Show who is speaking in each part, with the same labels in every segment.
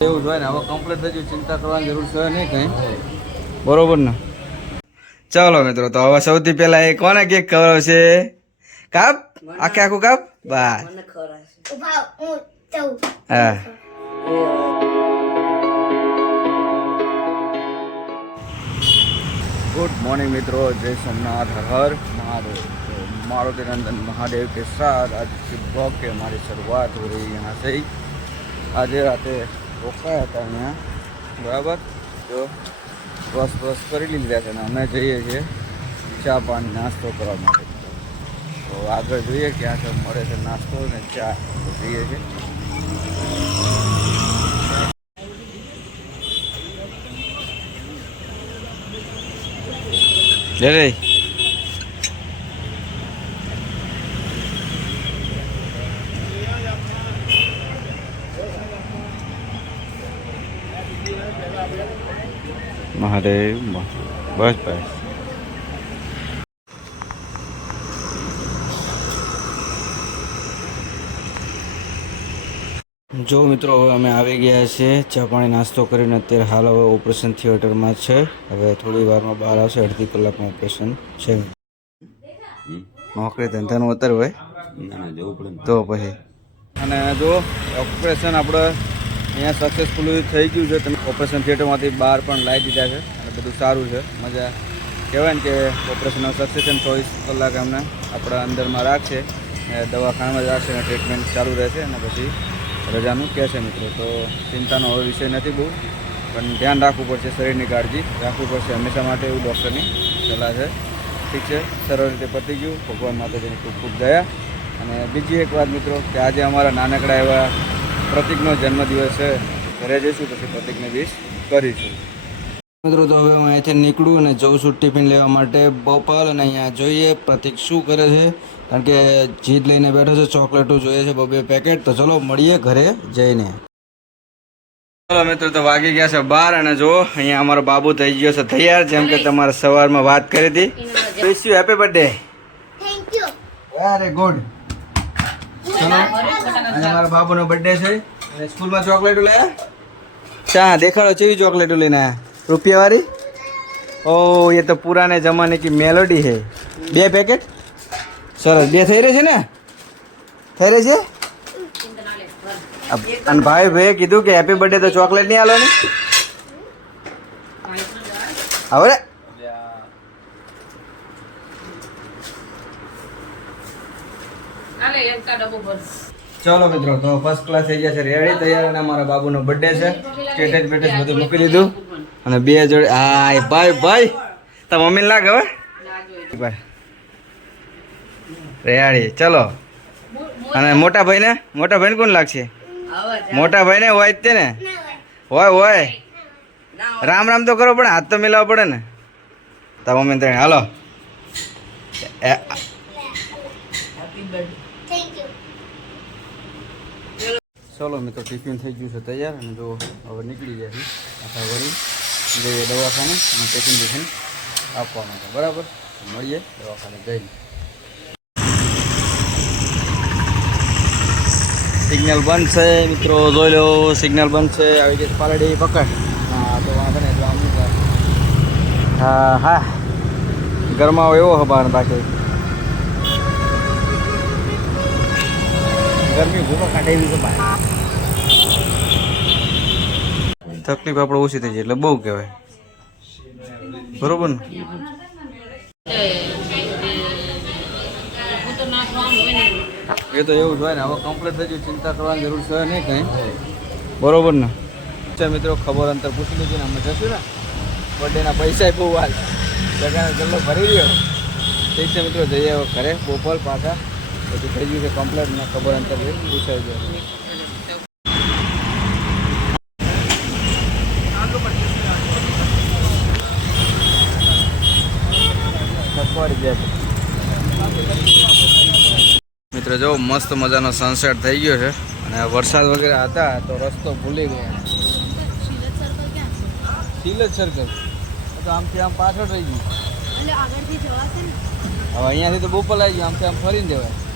Speaker 1: એવું જોઈએ ને હવે કમ્પ્લીટ થઈ ગયું ચિંતા કરવાની જરૂર છે નહીં કંઈ બરોબર ને ચાલો મિત્રો તો હવે સૌથી પહેલા એ કોને કેક ખવડાવશે કાપ આખે આખું કાપ બસ
Speaker 2: ઉભા હું જઉં
Speaker 1: હા गुड मॉर्निंग मित्रों जय सोमनाथ हर हर महादेव तो मारुति नंदन महादेव के साथ आज की ब्लॉग की हमारी शुरुआत हो रही है यहाँ से ही આજે રાતે રોકાયા હતા અહીંયા. બરાબર? તો બસ બસ કરી લીધા છે અને અમે જઈએ છીએ ચા પાણી નાસ્તો કરવા માટે. તો આગળ જોઈએ ક્યાં છે મળે છે નાસ્તો ને ચા. તો જઈએ છીએ. જય મહાદેવ બસ બસ. જો મિત્રો હવે અમે આવી ગયા છીએ ચા પાણી નાસ્તો કરીને અત્યારે હાલ હવે ઓપરેશન થિયેટરમાં છે. હવે થોડી વારમાં બહાર આવશે અડધી કલાકનું ઓપરેશન છે. નોકરી ધંધાનું અત્યારે હોય? તો પછી. અને જો ઓપરેશન આપણે અહીંયા સક્સેસફુલી થઈ ગયું છે. તમે ઓપરેશન થિયેટરમાંથી બહાર પણ લાવી દીધા છે. અને બધું સારું છે. મજા કહેવાય ને કે ઓપરેશન સક્સેશન ચોવીસ કલાક એમને આપણા અંદરમાં રાખશે. દવાખાનામાં જ રાખશે અને ટ્રીટમેન્ટ ચાલુ રહેશે અને પછી રજાનું કહે છે મિત્રો. તો ચિંતાનો હવે વિષય નથી બહુ. પણ ધ્યાન રાખવું પડશે શરીરની કાળજી. રાખવું પડશે હંમેશા માટે એવું ડૉક્ટરની સલાહ છે. ઠીક છે? સરળ રીતે પતી ગયું. ભગવાન માતાજીની ખૂબ ખૂબ દયા. અને બીજી એક વાત મિત્રો, કે આજે અમારા નાનકડા એવા પ્રતિકનો જન્મદિવસ છે. ઘરે જઈશું પછી પ્રતિકને વિશ કરીશું. મિત્રો તો હવે હું અહીંયાથી નીકળું અને જઉં છું ટિફિન લેવા માટે ભોપાલ અને અહીંયા જોઈએ પ્રતિક શું કરે છે. કારણ કે જીત લઈને બેઠો છે ચોકલેટો જોઈએ છે બબે પેકેટ તો ચલો મળીએ ઘરે જઈને. ચલો મિત્રો તો વાગી ગયા છે બાર અને જો અહીંયા અમારો બાબુ થઈ ગયો છે તૈયાર. જેમ કે તમારે સવારમાં વાત કરી હતી. Wish you happy birthday
Speaker 2: thank you
Speaker 1: very good ચલો. અને મારા બાબુનો બર્થડે છે. અને સ્કૂલમાં ચોકલેટો લે ચા, દેખાડો, ચેવી ચોકલેટો લઈને આયા? રૂપિયાવાળી? ઓ, એ તો પુરાને જમાને કી મેલોડી હે. બે પેકેટ સરસ, બે થઈ રહી છે ને? થઈ રહી છે? અને ભાઈ ભાઈએ કીધું કે હેપી બર્થડે તો ચોકલેટ નહીં આલો ને હવે? ચલો મિત્રો તો ફર્સ્ટ ક્લાસ થઈ ગયા છે. રેડી તૈયાર અને અમારા બાબુનો બર્થડે છે. સ્ટેટસ બેટસ બધું મૂકી દીધું. અને બે જોડે હાય ભાઈ ભાઈ! તાર મમ્મી લાગ હવે? ભાઈ. રેડી. ચલો. અને મોટા ભાઈને મોટા ભાઈને કોણ લાગશે? મોટા ભાઈને હોય જ તે ને? હોય હોય. રામ રામ તો કરવો પડે હાથ તો મિલાવવો પડે ને? તાર મમ્મી ત્રણ. હાલો. એ-
Speaker 2: થેન્ક
Speaker 1: ચલો મિત્રો, ટિફિન થઈ ગયું છે તૈયાર અને જો હવે નીકળી જાય છે આખા વળી જઈએ દવાખાને અને પેકિંગ ટિફિન આપવાનું છે. બરાબર? મળીએ દવાખાને. જઈને સિગ્નલ બંધ છે, મિત્રો. જોઈ લો, સિગ્નલ બંધ છે. આવી ગઈ પાલડી પકડ. હા, તો વાંધો નહીં, તો આમ હા હા. ગરમાવો એવો હબાર બાકી. ગરમી ભૂકો કાઢે એવી બહાર તકલીફ આપણે ઓછી થઈ જાય એટલે બહુ કહેવાય. બરોબર ને? એ તો એવું જ હોય ને હવે કમ્પ્લીટ થઈ ગયું ચિંતા કરવાની જરૂર છે નહીં કંઈ. બરોબર ને? છે મિત્રો ખબર અંતર પૂછી લીધી ને અમે જશું ને. બર્થડેના પૈસા બહુ વાર જગાનો ગલ્લો ભરી રહ્યો ઠીક છે મિત્રો જઈએ ઘરે. બોપલ પાછા. બધું થઈ ગયું છે કમ્પ્લેટ ને ખબર અંતર પૂછાઈ જાય મિત્રો જો મસ્ત મજાનો સનસેટ થઈ ગયો છે. અને વરસાદ વગેરે હતા તો રસ્તો ભૂલી ગયા. સિલજ સર્કલ તો આમથી આમ પાછળ રહી ગયું.
Speaker 2: એટલે આગળથી જવાશે ને?
Speaker 1: હવે અહીંયાથી તો બોપલ આવી ગયું આમથી આમ ફરીને જવાય.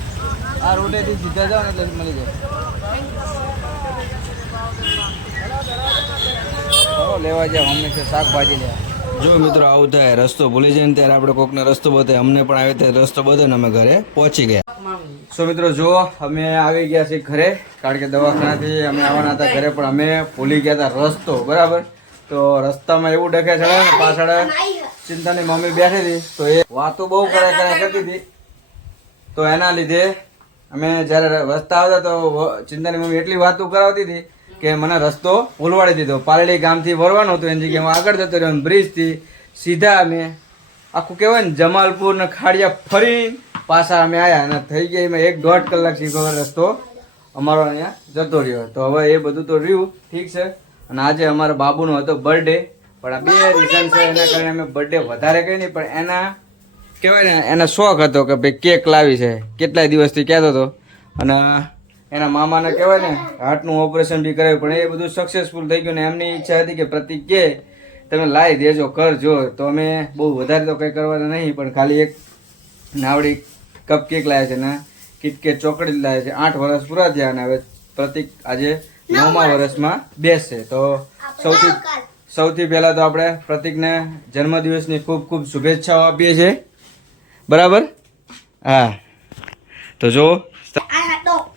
Speaker 1: આ રોડેથી સીધા જાઓ એટલે મળી જાય. લેવા જાઓ હંમેશા શાકભાજી લેવા. જો મિત્રો આવું થાય રસ્તો ભૂલી જાય ને ત્યારે આપણે કોકને રસ્તો બતાવે અમને પણ આવે ત્યારે રસ્તો બધો ને અમે ઘરે પહોંચી ગયા. સો મિત્રો જો અમે આવી ગયા છીએ ઘરે કારણ કે દવાખાનાથી અમે આવવાના હતા ઘરે પણ અમે ભૂલી ગયા હતા રસ્તો બરાબર? તો રસ્તામાં એવું ડખે છે પાછળ ચિંતાની મમ્મી બેઠી હતી તો એ વાતો બહુ કરે કરે કરતી હતી. તો એના લીધે અમે જ્યારે રસ્તા આવતા તો ચિંતાની મમ્મી એટલી વાતો કરાવતી હતી કે મને રસ્તો ઓલવાડી દીધો. પાલડી ગામથી વરવાનો હતું એની જગ્યાએ આગળ જતો રહ્યો બ્રિજથી સીધા અમે આખું કહેવાય ને જમાલપુર ને ખાડિયા ફરી પાછા અમે આવ્યા અને થઈ ગયા એમાં એક દોઢ કલાક સીધો રસ્તો અમારો અહીંયા જતો રહ્યો. તો હવે એ બધું તો રહ્યું ઠીક છે. અને આજે અમારા બાબુનો હતો બર્થડે પણ આ બે રીઝન છે એના કારણે અમે બર્થડે વધારે કહી નહીં પણ એના કહેવાય ને એને શોખ હતો કે ભાઈ કેક લાવી છે. કેટલાય દિવસથી કહેતો હતો. અને એના મામાને કહેવાય ને હાર્ટનું ઓપરેશન બી કરાવ્યું પણ એ બધું સક્સેસફુલ થઈ ગયું ને એમની ઈચ્છા હતી કે પ્રતિક કે તમે લાવી દેજો કરજો. તો અમે બહુ વધારે તો કંઈ કરવાના નહીં પણ ખાલી એક નાવડી કપ કેક લાવે છે ને કિટકેટ ચોકડી લાવે છે. આઠ વર્ષ પૂરા થયા અને હવે પ્રતિક આજે નવમા વર્ષમાં બેસશે. તો સૌથી સૌથી પહેલાં તો આપણે પ્રતિકને જન્મદિવસની ખૂબ ખૂબ શુભેચ્છાઓ આપીએ છીએ. બરાબર? હા. તો જો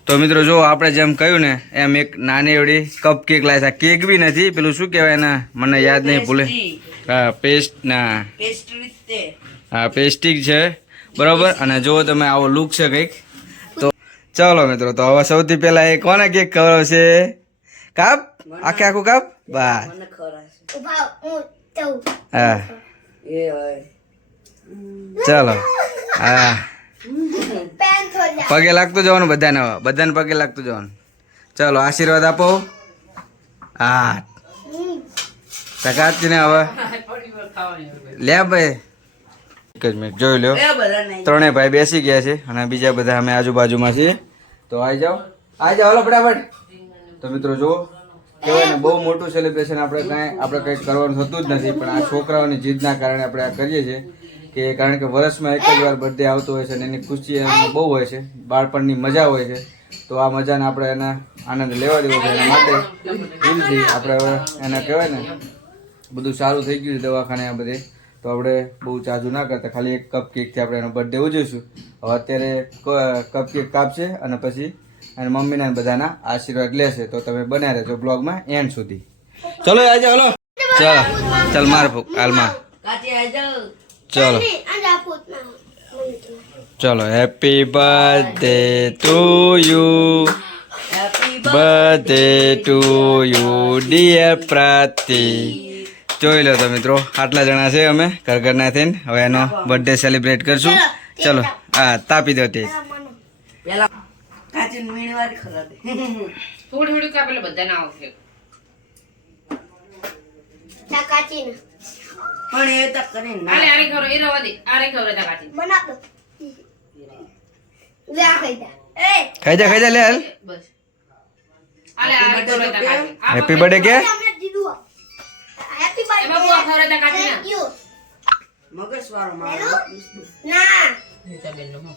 Speaker 1: તો મિત્રો જો આપણે જેમ કહ્યું ને એમ એક નાની એવડી કપ કેક લાવી છે. કેક બી નથી પેલું શું કહેવાય એના? મને યાદ નહીં ભૂલે. હા પેસ્ટ ના. હા પેસ્ટિક છે. બરાબર? અને જો તમે આવો લુક છે કંઈક. તો ચલો મિત્રો તો હવે સૌથી પહેલાં એ કોને કેક ખવડાવશે? કાપ આખે આખું કાપ બસ.
Speaker 2: હા
Speaker 1: ચાલો. હા પગે લાગતું જવાનું બધાને બધાને પગે લાગતું જવાનું. ચાલો, આશીર્વાદ આપો. હા. ટકાત ને હવે. લે ભાઈ. એક જ મિનિટ, જોઈ લો ત્રણેય ભાઈ બેસી ગયા છે અને બીજા બધા અમે આજુબાજુમાં છીએ. તો આવી જાઓ. આવી જાઓ ફટાફટ. તો મિત્રો, જુઓ. કહેવાય ને, બહુ મોટું સેલિબ્રેશન આપણે કાંઈ આપણે કંઈક કરવાનું થતું જ નથી, પણ આ છોકરાઓની જીદના કારણે આપણે આ કરીએ છીએ. કે કારણ કે વર્ષમાં એક જ વાર બર્થડે આવતો હોય છે અને એની ખુશી એમાં બહુ હોય છે. બાળપણની મજા હોય છે. તો આ મજાને આપણે એને આનંદ લેવા દેવો છે એના માટે. દિલથી આપણે હવે એને કહેવાય ને, બધું સારું થઈ ગયું છે દવાખાને આ બધે. તો આપણે બહુ ચાજુ ના કરતા. ખાલી એક કપ કેકથી આપણે એનો બર્થડે ઉજવીશું. હવે અત્યારે કપ કેક કાપશે અને પછી અને મમ્મીના બધાના આશીર્વાદ લેશે. તો તમે બન્યા રહેજો બ્લોગમાં એન્ડ સુધી. ચલો, આજે, હલો. ચાલ ચાલ, માર હાલમાં. ચલો. ચલો happy birthday to you birthday to you dear પ્રાતી જોઈ લો તો મિત્રો આટલા જણા છે અમે ઘર ઘરના થઈને. હવે એનો બર્થડે સેલિબ્રેટ કરશું. ચલો હા તાપી દો તે.
Speaker 3: થોડું થોડું કાપેલું બધા ના આવશે.
Speaker 2: પણ એ તો કરે ના
Speaker 3: આલે આરે ખરો એ રવા આરે ખરો તા કાચી
Speaker 2: બના દો. લે આ ખાઈ જા. એ.
Speaker 1: ખાઈ જા ખાઈ જા લે હાલ.
Speaker 3: બસ. આલે આરે ખરો તા કાચી
Speaker 1: હેપી બર્થડે કે?
Speaker 2: હેપી
Speaker 3: બર્થડે બાબુ
Speaker 2: આ
Speaker 3: ખરો તા કાચી
Speaker 2: ના. મગર
Speaker 3: સ્વારો મારો.
Speaker 2: ના
Speaker 3: એ બેન નો.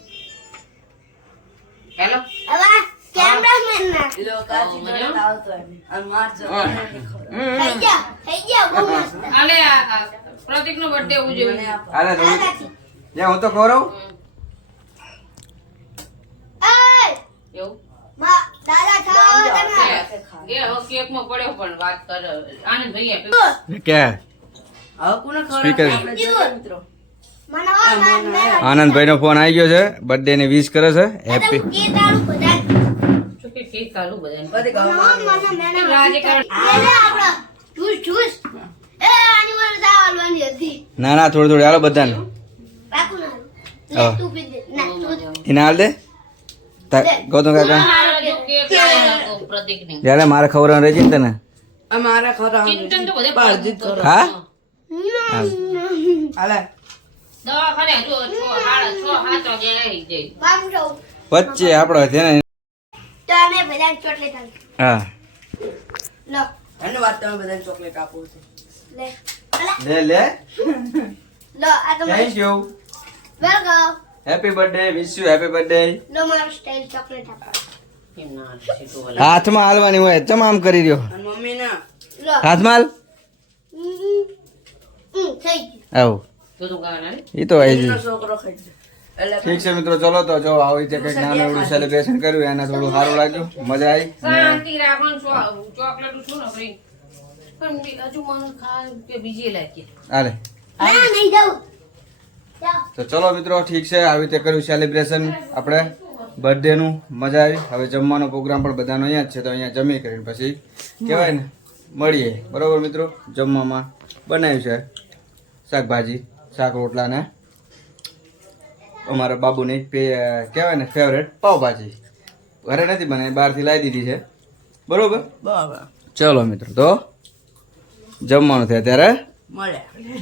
Speaker 3: હેલો?
Speaker 2: અલા કેમેરા ના.
Speaker 3: લો કાચી બર્થડે
Speaker 1: આવતો અને માર જો
Speaker 2: થઈ
Speaker 3: ગયા
Speaker 2: થઈ ગયા બહુ મસ્ત.
Speaker 3: આલે આ. પ્રતિક નો પડ્યો પણ વાત કર. આનંદ
Speaker 2: ભૈયા ભાઈ નો
Speaker 1: ફોન આવી ગયો છે. બર્થડે ને વિશ કરે છે. હેપી
Speaker 3: કેક
Speaker 2: કાલુ બધા
Speaker 1: ના ના થોડી થોડી હાલો બધાને. એને હાલ દે. ગૌતમ કાકા. જયારે મારે ખબર રહે છે ને તને. હા? વચ્ચે આપડે છે ને. હા.
Speaker 4: ધન્યવાદ તમે
Speaker 2: લે
Speaker 1: લે. લો
Speaker 2: આ તો
Speaker 1: thank you
Speaker 2: welcome
Speaker 1: happy birthday wish you happy birthday
Speaker 2: લો મારો સ્ટાઈલ ચોકલેટ આપો
Speaker 3: હાથમાં હાલવાની હોય તમામ કરી રહ્યો? મમ્મી ના હાથમાં
Speaker 2: હાલ?
Speaker 1: આવું. એ તો આવી
Speaker 4: ગયું.
Speaker 1: ઠીક છે મિત્રો ચલો તો જો આવી રીતે કંઈક નાનું એવડું સેલિબ્રેશન કર્યું એને થોડું સારું લાગ્યું મજા આવી.
Speaker 3: પણ હજુ મને ખાય કે બીજી લાગી
Speaker 1: હાલે
Speaker 2: ના નહીં જાઉં.
Speaker 1: તો ચલો મિત્રો ઠીક છે આવી રીતે કર્યું સેલિબ્રેશન આપણે. બર્થડેનું મજા આવી. હવે જમવાનો પ્રોગ્રામ પણ બધાનો અહીંયા જ છે તો અહીંયા જમી કરીને પછી કહેવાય ને મળીએ. બરોબર મિત્રો? જમવામાં બનાવ્યું છે શાકભાજી શાક રોટલા ને અમારા બાબુની કહેવાય ને ફેવરેટ પાવભાજી. ઘરે નથી બનાવી બહારથી લાવી દીધી છે. બરોબર?
Speaker 4: બરાબર.
Speaker 1: ચલો મિત્રો તો જમવાનું થાય ત્યારે
Speaker 4: મળ્યા